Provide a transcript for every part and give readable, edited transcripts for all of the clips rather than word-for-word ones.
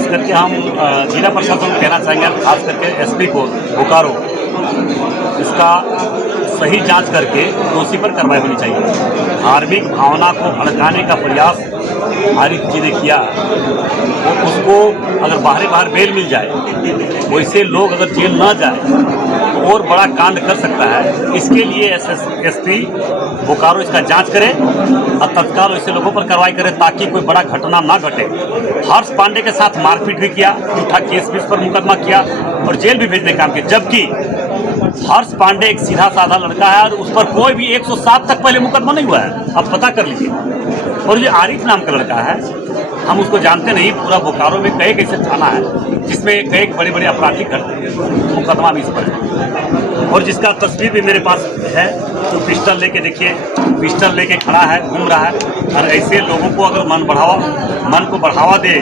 खास करके हम जिला प्रशासन को कहना चाहेंगे, खास करके एसपी को बोकारो, इसका सही जांच करके दोषी पर कार्रवाई होनी चाहिए। धार्मिक भावना को भड़काने का प्रयास आरिफ जी ने किया, तो उसको अगर बाहर बेल मिल जाए, वैसे लोग अगर जेल न जाए तो और बड़ा कांड कर सकता है। इसके लिए एसपी बोकारो इसका जांच करे और तत्काल ऐसे लोगों पर कार्रवाई करे ताकि कोई बड़ा घटना ना घटे। हर्ष पांडे के साथ मारपीट भी किया, झूठा केस भी इस पर मुकदमा किया और जेल भी भेजने का काम किया, जबकि हर्ष पांडे एक सीधा साधा लड़का है और उस पर कोई भी 107 तक पहले मुकदमा नहीं हुआ है। अब पता कर लीजिए। और ये आरिफ नाम का लड़का है, हम उसको जानते नहीं। पूरा बोकारो में कई ऐसे थाना है जिसमें कई बड़े बड़े आपराधिक मुकदमा भी इस पर है, और जिसका तस्वीर भी मेरे पास है। तो पिस्टल लेके देखिए, पिस्टल लेके खड़ा है, घूम रहा है। और ऐसे लोगों को अगर मन को बढ़ावा दे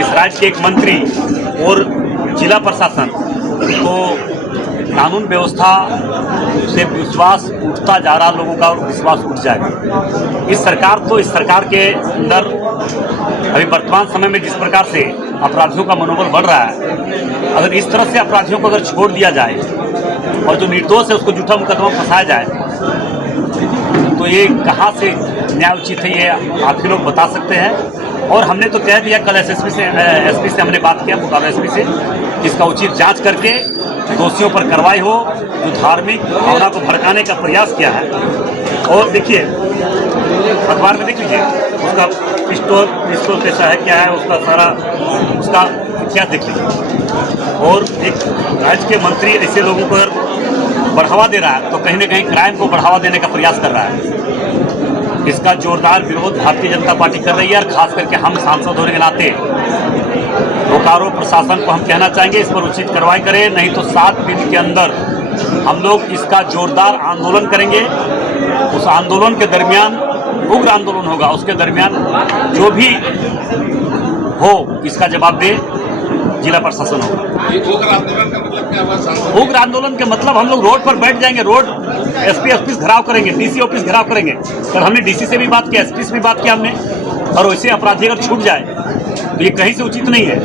इस राज्य के एक मंत्री और जिला प्रशासन, तो कानून व्यवस्था से विश्वास उठता जा रहा, लोगों का विश्वास उठ जाएगा। इस सरकार के अंदर अभी वर्तमान समय में जिस प्रकार से अपराधियों का मनोबल बढ़ रहा है, अगर इस तरह से अपराधियों को अगर छोड़ दिया जाए और जो निर्दोष है उसको झूठा मुकदमा फंसाया जाए, तो ये कहाँ से न्याय उचित है, ये आप ही लोग बता सकते हैं। और हमने तो कह दिया, कल एसपी से हमने बात किया, बोकारो एसपी से, इसका उचित जांच करके दोषियों पर कार्रवाई हो जो धार्मिक भावना को भड़काने का प्रयास किया है। और देखिए, अखबार में देख लीजिए, उसका पिस्तौल कैसा है, क्या है उसका सारा उसका इतिहास देख लीजिए। और एक राज्य के मंत्री ऐसे लोगों को बढ़ावा दे रहा है, तो कहीं ना कहीं क्राइम को बढ़ावा देने का प्रयास कर रहा है। इसका जोरदार विरोध भारतीय जनता पार्टी कर रही है, और खास करके हम सांसद होने के नाते बोकारो प्रशासन को हम कहना चाहेंगे इस पर उचित कार्रवाई करें, नहीं तो 7 दिन के अंदर हम लोग इसका जोरदार आंदोलन करेंगे। उस आंदोलन के दरमियान उग्र आंदोलन होगा, उसके दरमियान जो भी हो इसका जवाब दे जिला प्रशासन होगा। उग्र आंदोलन का मतलब क्या हुआ? उग्र आंदोलन के मतलब हम लोग रोड पर बैठ जाएंगे, रोड एसपी ऑफिस घेराव करेंगे, डीसी ऑफिस घेराव करेंगे। और हमने डीसी से भी बात किया, एसपी से भी बात किया हमने। और वैसे अपराधी अगर छूट जाए तो ये कहीं से उचित नहीं है।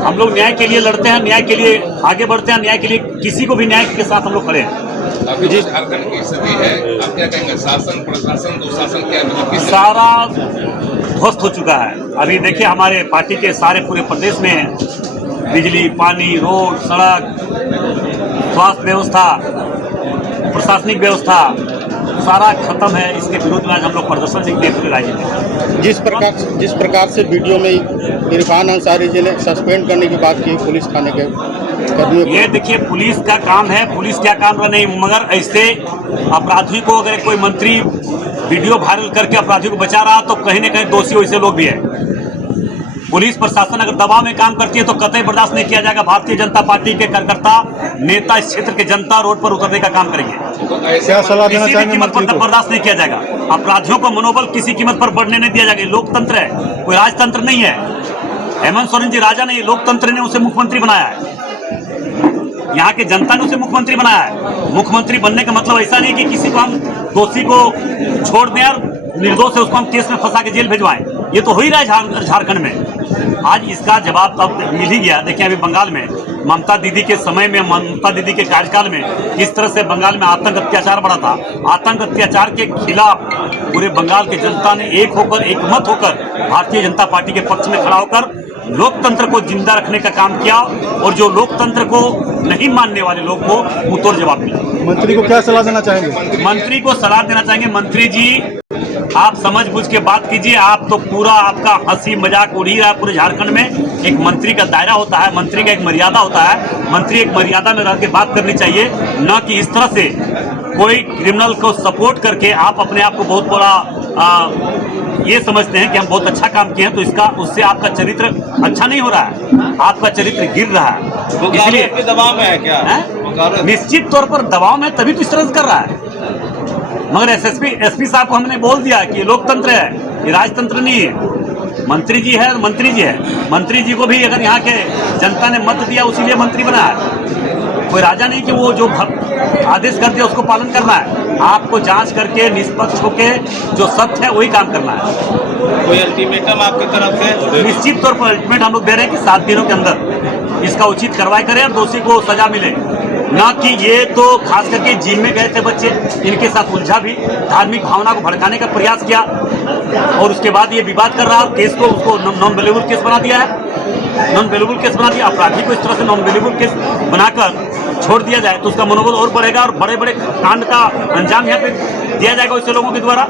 हम लोग न्याय के लिए लड़ते हैं, न्याय के लिए आगे बढ़ते हैं, न्याय के लिए किसी को भी न्याय के साथ हम लोग खड़े हैं। अभी जो झारखंड की स्थिति है, आप क्या कहेंगे? शासन, प्रशासन, दुशासन क्या मतलब सारा ध्वस्त हो चुका है। अभी देखिए, हमारे पार्टी के सारे पूरे प्रदेश में बिजली, पानी, रोड, सड़क, स्वास्थ्य व्यवस्था, प्रशासनिक व्यवस्था सारा खत्म है। इसके विरोध में आज हम लोग प्रदर्शन देखते पूरे राज्य में। जिस प्रकार से वीडियो में इरफान अंसारी जी ने सस्पेंड करने की बात की पुलिस थाने के कर्मियों को, ये देखिए, पुलिस का काम है, पुलिस क्या काम रहा नहीं, मगर ऐसे अपराधी को अगर कोई मंत्री वीडियो वायरल करके अपराधी को बचा रहा तो कहीं न कहीं दोषी वैसे लोग भी हैं। पुलिस प्रशासन अगर दबाव में काम करती है तो कतई बर्दाश्त नहीं किया जाएगा। भारतीय जनता पार्टी के कार्यकर्ता, नेता, इस क्षेत्र के जनता रोड पर उतरने का काम करेंगे। क्या सलाह देना किसी भी चाहेंगे कीमत पर बर्दाश्त नहीं किया जाएगा। अपराधियों को मनोबल किसी कीमत पर बढ़ने नहीं दिया जाएगा। लोकतंत्र है, कोई राजतंत्र नहीं है। हेमंत सोरेन जी राजा नहीं, लोकतंत्र ने उसे मुख्यमंत्री बनाया है। यहाँ के जनता ने उसे मुख्यमंत्री बनाया है। मुख्यमंत्री बनने का मतलब ऐसा नहीं कि किसी को हम दोषी को छोड़ दें और निर्दोष है उसको हम केस में फंसा के जेल भिजवाएं। ये तो हो ही रहा है झारखंड में। आज इसका जवाब तब मिल ही गया। देखिए, अभी बंगाल में ममता दीदी के समय में, ममता दीदी के कार्यकाल में किस तरह से बंगाल में आतंक अत्याचार बढ़ा था। आतंक अत्याचार के खिलाफ पूरे बंगाल की जनता ने एक होकर, एक मत होकर भारतीय जनता पार्टी के पक्ष में खड़ा होकर लोकतंत्र को जिंदा रखने का काम किया। और जो लोकतंत्र को नहीं मानने वाले लोग को मुंहतोड़ जवाब मिला। मंत्री को क्या सलाह देना चाहेंगे? मंत्री को सलाह देना चाहेंगे, मंत्री जी आप समझ बुझ के बात कीजिए। आप तो पूरा आपका हंसी मजाक उड़ ही रहा है पूरे झारखंड में। एक मंत्री का दायरा होता है, मंत्री का एक मर्यादा होता है। मंत्री एक मर्यादा में रह के बात करनी चाहिए, न कि इस तरह से कोई क्रिमिनल को सपोर्ट करके आप अपने आप को बहुत बड़ा ये समझते हैं कि हम बहुत अच्छा काम किए हैं, तो इसका उससे आपका चरित्र अच्छा नहीं हो रहा है, आपका चरित्र गिर रहा है। इसलिए दबाव में है क्या? निश्चित तौर पर दबाव में, तभी तो इस तरह से कर रहा है। मगर एसपी साहब को हमने बोल दिया कि ये लोकतंत्र है, ये राजतंत्र नहीं है। मंत्री जी है, मंत्री जी है। मंत्री जी को भी अगर यहाँ के जनता ने मत दिया उसीलिए मंत्री बना है। कोई राजा नहीं कि वो जो आदेश कर दिया उसको पालन करना है। आपको जांच करके निष्पक्ष होके जो सत्य है वही काम करना है। कोई अल्टीमेटम आपकी तरफ से? निश्चित तौर पर अल्टीमेट हम लोग दे रहे हैं कि 7 दिनों के अंदर इसका उचित कार्रवाई करें और दोषी को सजा मिले। ना कि ये तो खास करके जिम में गए थे बच्चे, इनके साथ उलझा भी, धार्मिक भावना को भड़काने का प्रयास किया और उसके बाद ये विवाद कर रहा, केस को उसको नॉन वेलेबल केस बना दिया है। नॉन वेलेबल केस बना दिया, अपराधी को इस तरह से नॉन वेलेबल केस बनाकर छोड़ दिया जाए तो उसका मनोबल और बढ़ेगा और बड़े बड़े कांड का अंजाम यहाँ पे दिया जाएगा इससे लोगों के द्वारा।